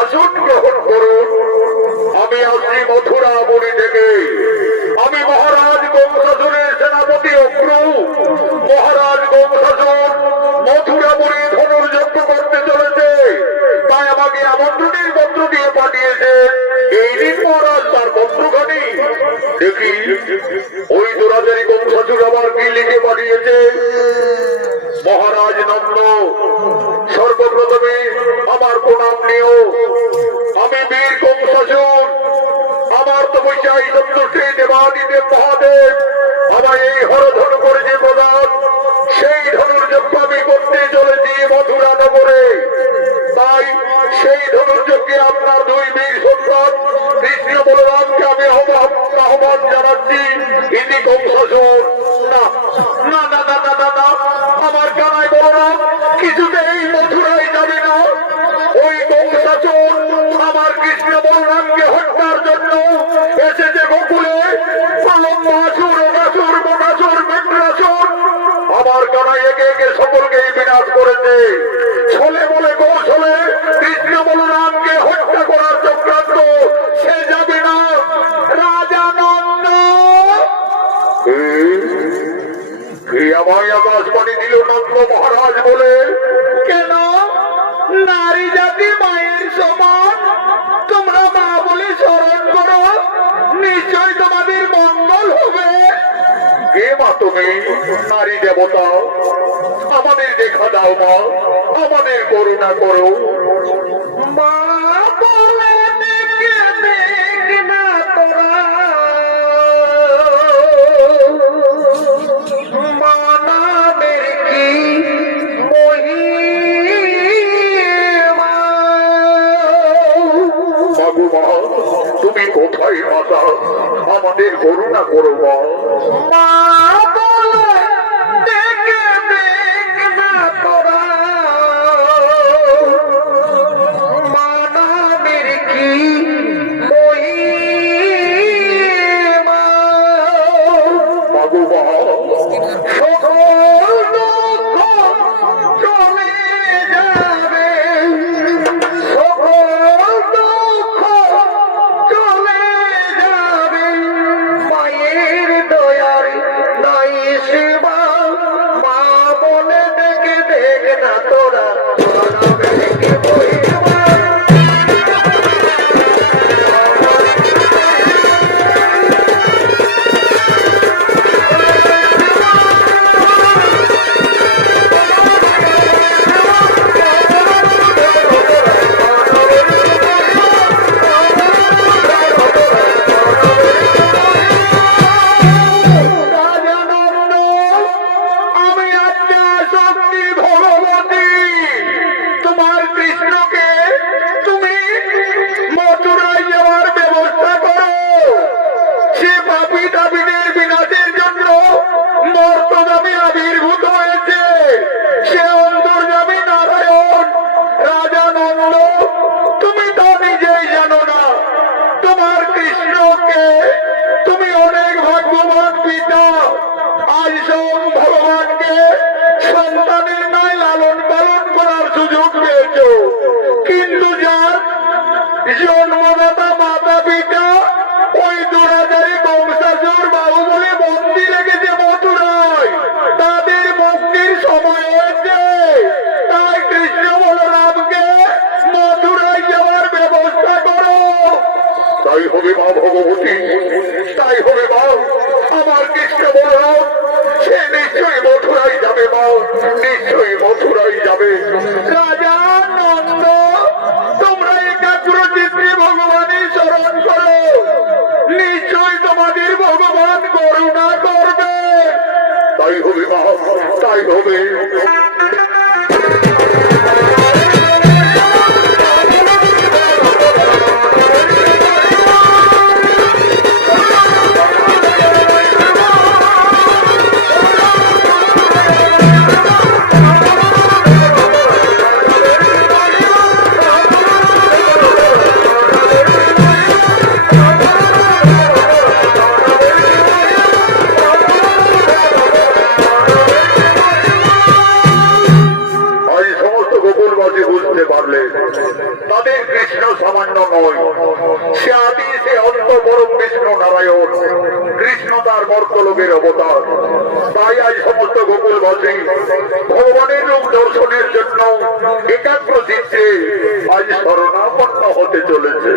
আসন গ্রহণ করুন। আমি আসছি মথুরা বনি থেকে। আমি মহারাজ কংসাসুরের সেনাপতি অগ্রু। মহারাজ কংসাসুর মথুরা বনি ধনুর্যজ্ঞ করতে চলেছে, তাই আমাকে আমন্ত্রণের পত্র দিয়ে পাঠিয়েছে। এই দিন মহারাজ তার পত্রখানি দেখি। ওই দুরাচারী কংসাসুর আবার কি লিখে পাঠিয়েছে। মহারাজ নন্দ, সর্বপ্রথমে আমার প্রণাম নিও। আমি বীর কংসাসুর, আমার তপস্যায় সন্তুষ্টে দেবাদিদেব মহাদেব আমায় এই হরধনু করেছে প্রদান। সেই ধনুর্যজ্ঞ আমি করতে চলেছি মথুরা নগরে। তাই সেই ধনুর্যজ্ঞে আপনার দুই বীর সন্তান কৃষ্ণ বলরামকে আমি আহ্বান জানাচ্ছি। ইতি কংসাসুর। না না না না না না, আমার কানাই বলরাম কিছুতেই মথুরায় যাবে না। ওই কংসাসুর আমার কৃষ্ণ বলরামকে হত্যার জন্য এসেছে গোকুলে। প্রলম্বাসুর, অনাসুর, বনাসুর, মেঘ্নাসুর আমার কানাই একে একে সকলকেই বিনাশ করেছে। ছলে বলে কৌশলে কৃষ্ণ বলরামকে হত্যা করার চক্রান্ত সে যাবে না। রাজা নন্দ আমায় আকাশবাণী দিল নন্দ মহারাজ বলে। কেন? নারী জাতি মায়ের সমান, তোমরা মা বলে স্মরণ করো, নিশ্চয় তোমাদের মঙ্গল হবে। কে মা তুমি? নারী দেবতা, আমাদের দেখা দাও মা, আমাদের করুণা করো। মা বলে দেখে দেখ না তোরা, মানাবের কি মহিমা। বাবু মা তুমি কোথায় মাতা, আমাদের করুণা করো মা। মা বলে দেখে দেখ না তোরা, মানাবের কি মহিমা। বাবু মা সকল দুঃখ চলে যাবে, সকল দুঃখ চলে যাবে। মায়ের দয়ার নাই সেবা, মা বলে দেখে দেখ না তোরা, মানবের কি মহিমা। কিন্তু যার জন্মদাতা মাতা পিতা ওই দুরাচারী কংসাসুর বাহুবলে বন্দী রেখেছে মথুরায়, তাদের মুক্তির সময় হয়েছে। তাই কৃষ্ণ বলরামকে মথুরায় যাওয়ার ব্যবস্থা করো। তাই হবে মা ভগবতী, তাই হবে মা। আমার কৃষ্ণ বলরাম সে নিশ্চয়ই মথুরায় যাবে মা, নিশ্চয়ই মথুরায় যাবে। রাজা নন্দ তোমরা একাগ্র চিত্তে ভগবানের স্মরণ করো, নিশ্চয় তোমাদের ভগবান করুণা করবে। তাই হবে মা, তাই হবে। তাদের কৃষ্ণ সামান্য নয়, সে আদি সে অন্ত পরম বিষ্ণু নারায়ণ। কৃষ্ণ তার মর্তলোকের অবতার। তাই আজ সমস্ত গোকুলবাসী ভগবানের রূপ দর্শনের জন্য একাগ্র চিত্তে আজ শরণাপন্ন হতে চলেছে।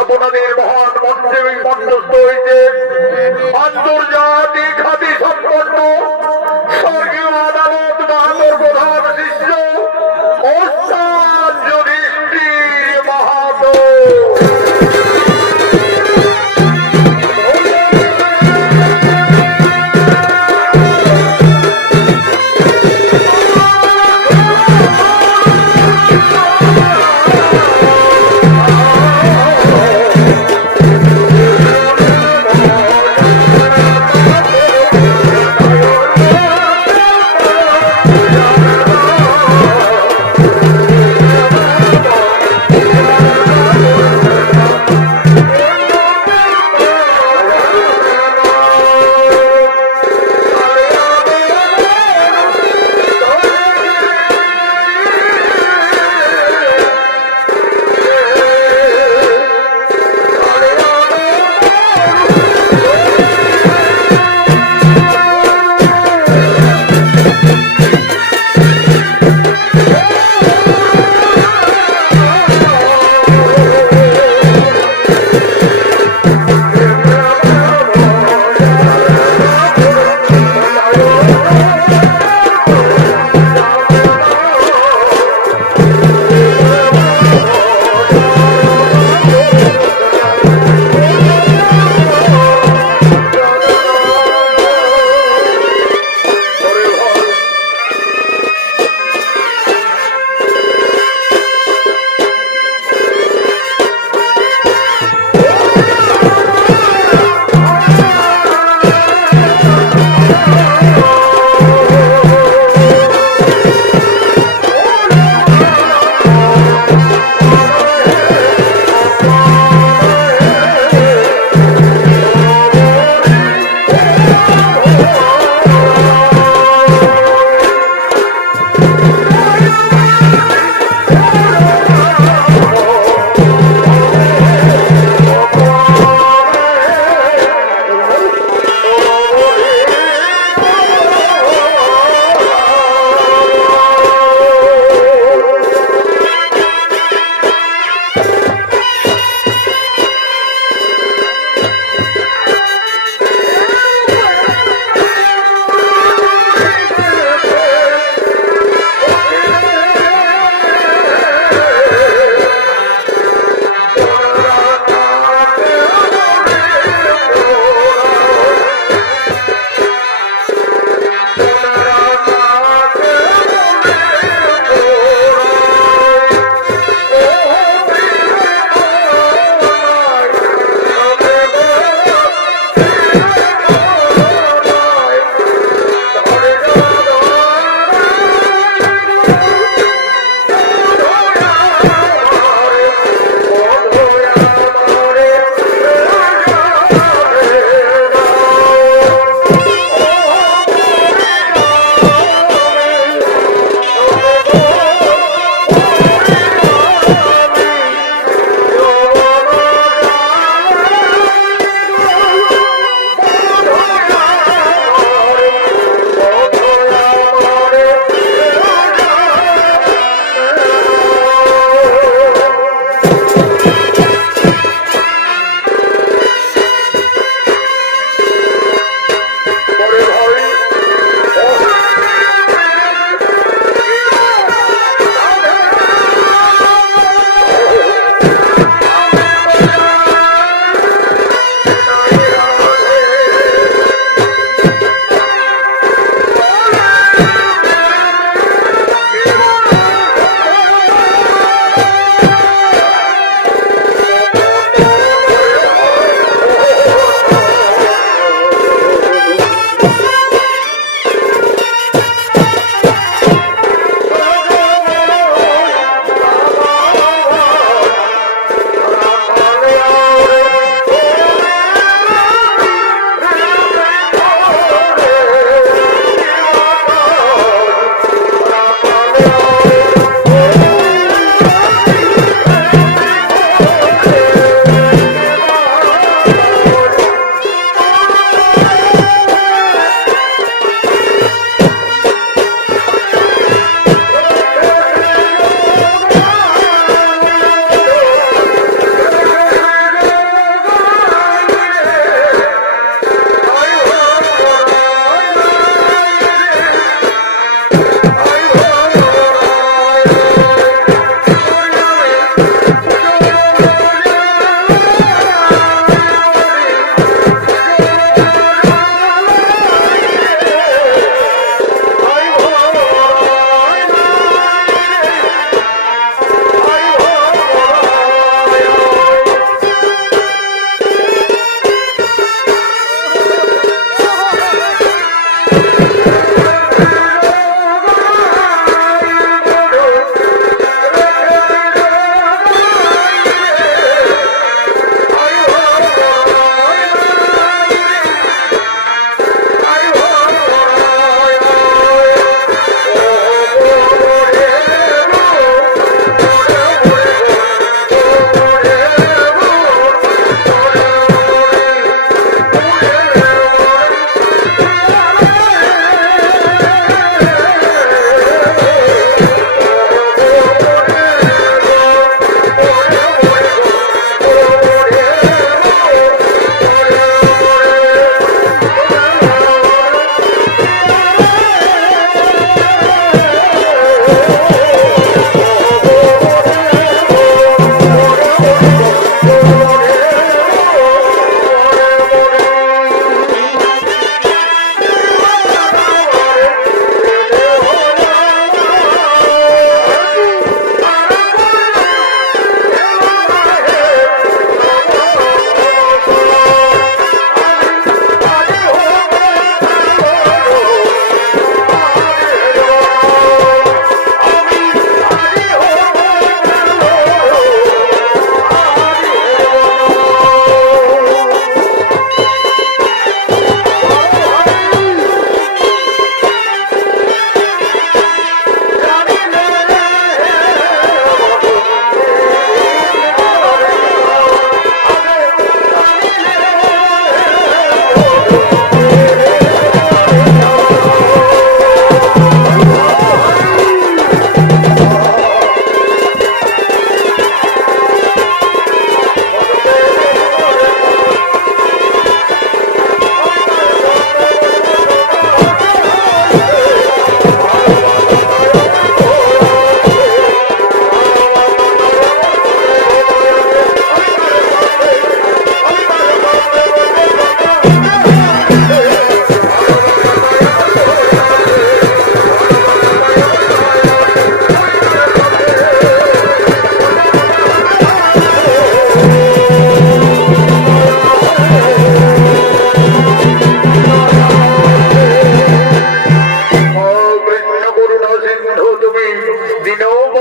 আপনাদের মহান মঞ্চে মঞ্চস্থ হয়েছে আন্তর্জাতিক খ্যাতি সম্পন্ন স্বর্গীয় আদালত বাহাদুর প্রধান শিষ্য ওস্তাদ যুধিষ্ঠির মাহাতো।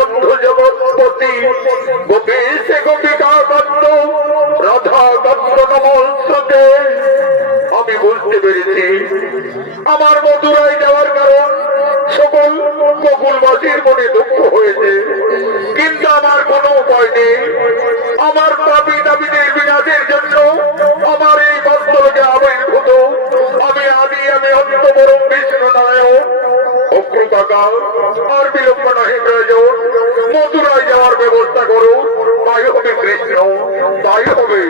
বন্ধু জগৎপতি গোপীশ গোপিকা কান্ত রাধা কান্ত নমস্তে। আমি বুঝতে পেরেছি আমার মথুরায় যাওয়ার কারণ সকল গোকুলবাসীর মনে দুঃখ হয়েছে, কিন্তু আমার কোনো উপায় নেই। আমার পাপী দাবিদের বিনাশের জন্য আমার এই বস্ত্রকে আবির্ভূত আমি আদি আমি অন্ত পরম বিষ্ণু নারায়ণ অক্রু কাকা। আর বিলম্ব নহে প্রয়োজন, মথুরায় যাওয়ার ব্যবস্থা করো। তাই হবে কৃষ্ণ, তাই হবে।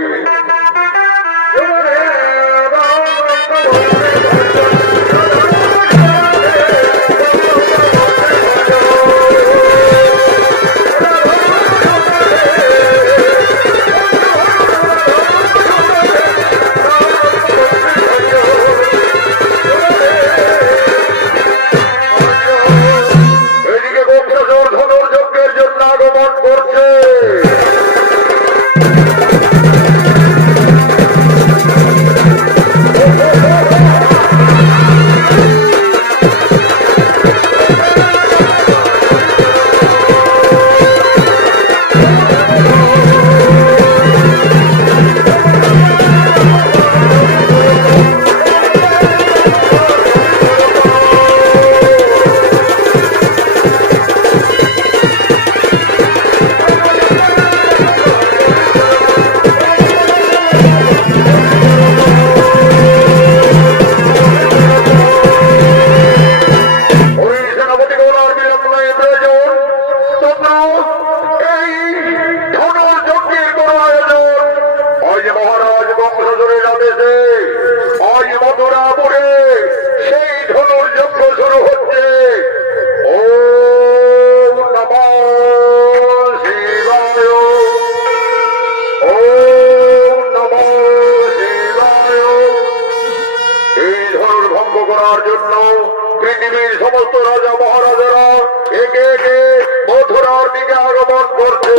এদিকে গোপসাসুর ধনুর্যজ্ঞের জন্য আগমন করছে। পৃথিবীর সমস্ত রাজা মহারাজারা একে একে মথুরার দিকে আগমন করছে।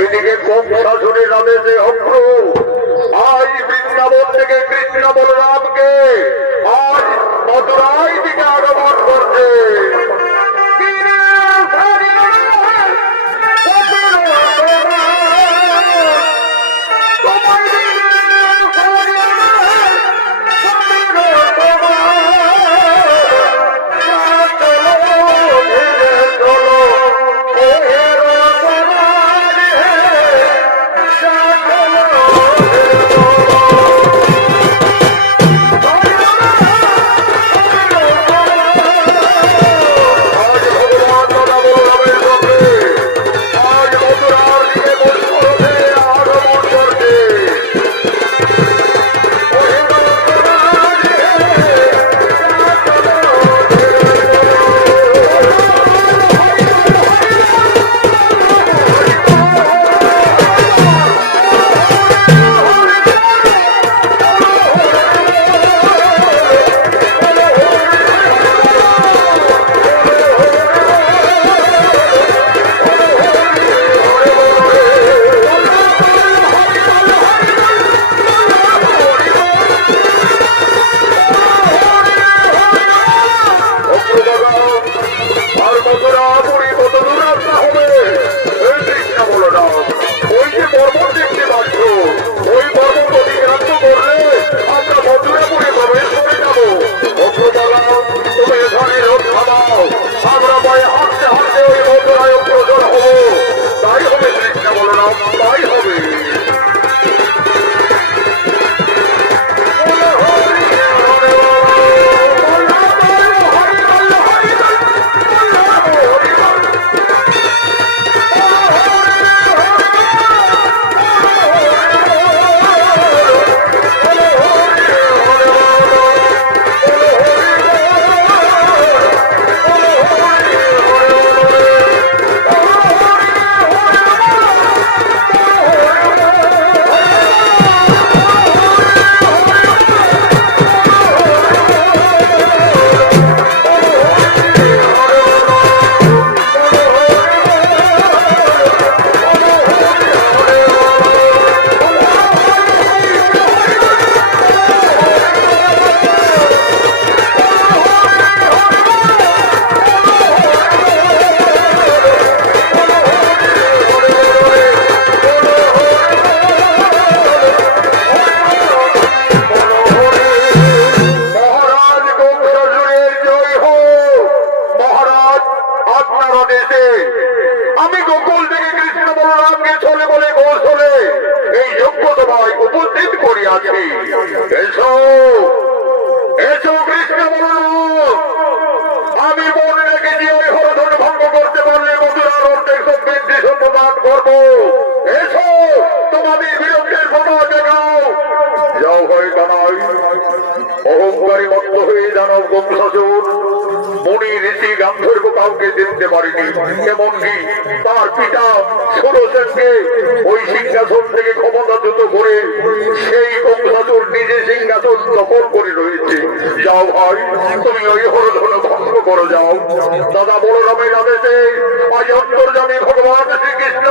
এদিকে কংসাসুরের আদেশে অক্র আজ বৃন্দাবন থেকে কৃষ্ণ বলরামকে আজ মথুরায় দিকে আগমন করে বলরামকে চলে বলে কৌশলে এই যোগ্য সভায় উপস্থিত করিয়াছি। এসো এসো কৃষ্ণ বলরাম, আমি মনে রেখেছি ওই হরধন ভঙ্গ করতে পারলে মথুরার অর্ধেক সমৃদ্ধি সম্প্রদান করবো। এসো তোমাদের বিরুদ্ধে কথা দেখাও। যাও হয় কানাই, অহংকারী মত্ত হয়ে জানাও বংশাসুর মুনি ঋষি গান্ধর্ব কাউকে দেখতে পারিনি, এমনকি তার পিতা সুরসেনকে ওই সিংহাসন থেকে ক্ষমতাচ্যুত করে সেই বংশাসুর নিজে সিংহাসন দখল করে রয়েছে। যাও ভাই, তুমি ওই হরধন ভঙ্গ করে যাও। দাদা বলরামের আদেশে আজ অন্তর্যামী ভগবান শ্রীকৃষ্ণ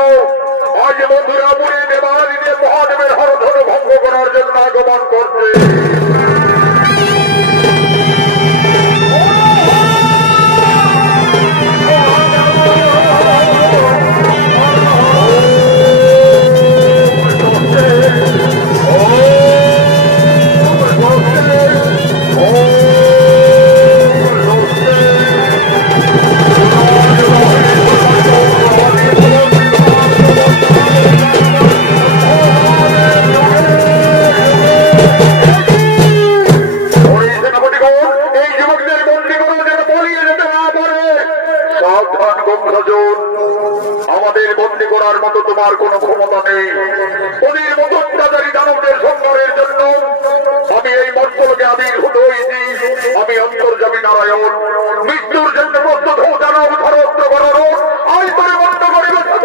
আজ মথুরাপুরী দেবাদিদেব মহাদেবের হরধন ভঙ্গ করার জন্য আগমন করছে। আমাদের বন্দী করার মতো তোমার কোন ক্ষমতা নেই। ওদের মতো অত্যাচারী দানবদের সংগ্রামের জন্য আমি এই মন্ত্রকে আবির্ভূত হয়েছি। আমি অন্তর্যামী নারায়ণ, মৃত্যুর জন্য প্রস্তুত হো দানব ধরত্র করারও আই করে বন্ধ করে বসে।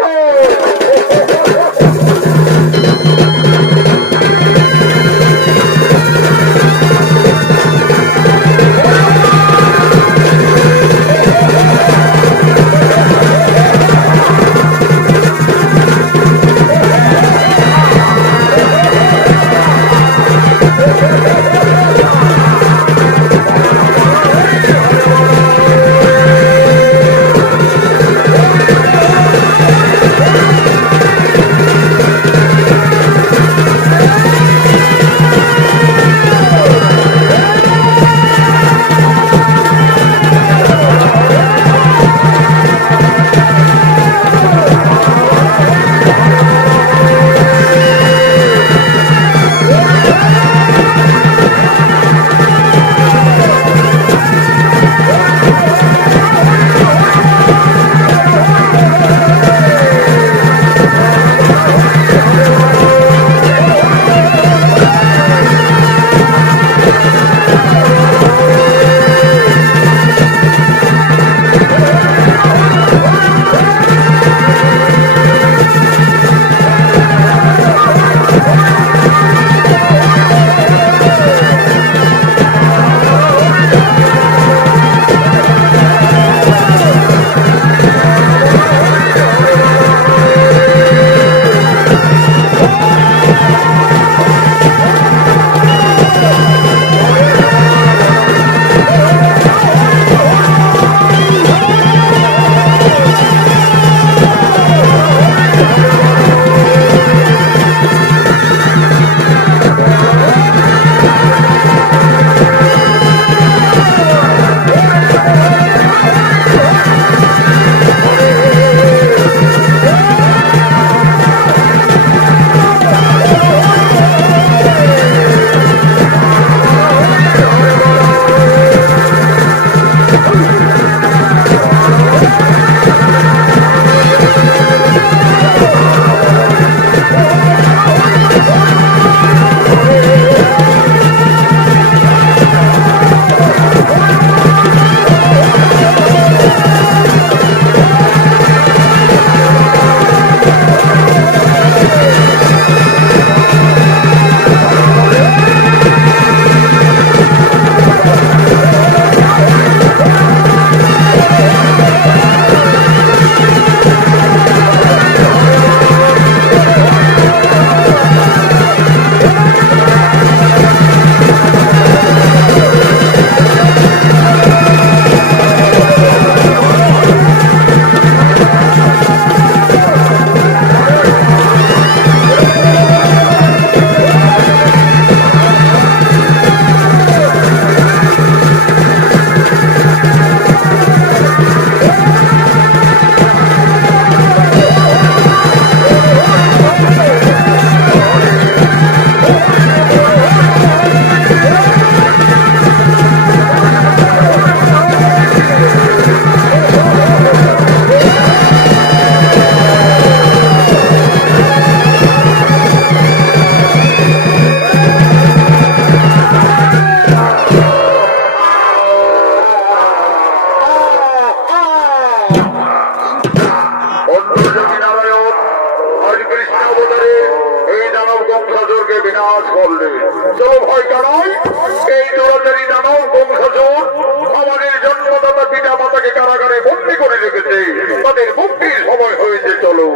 নাশ করলে। চলো ভয় কানাই, এই দরজারি দানব বংশাসুর আমাদের জন্মদাতা পিতা মাতাকে কারাগারে বন্দী করে রেখেছে, তাদের মুক্তির সময় হয়েছে। চলো।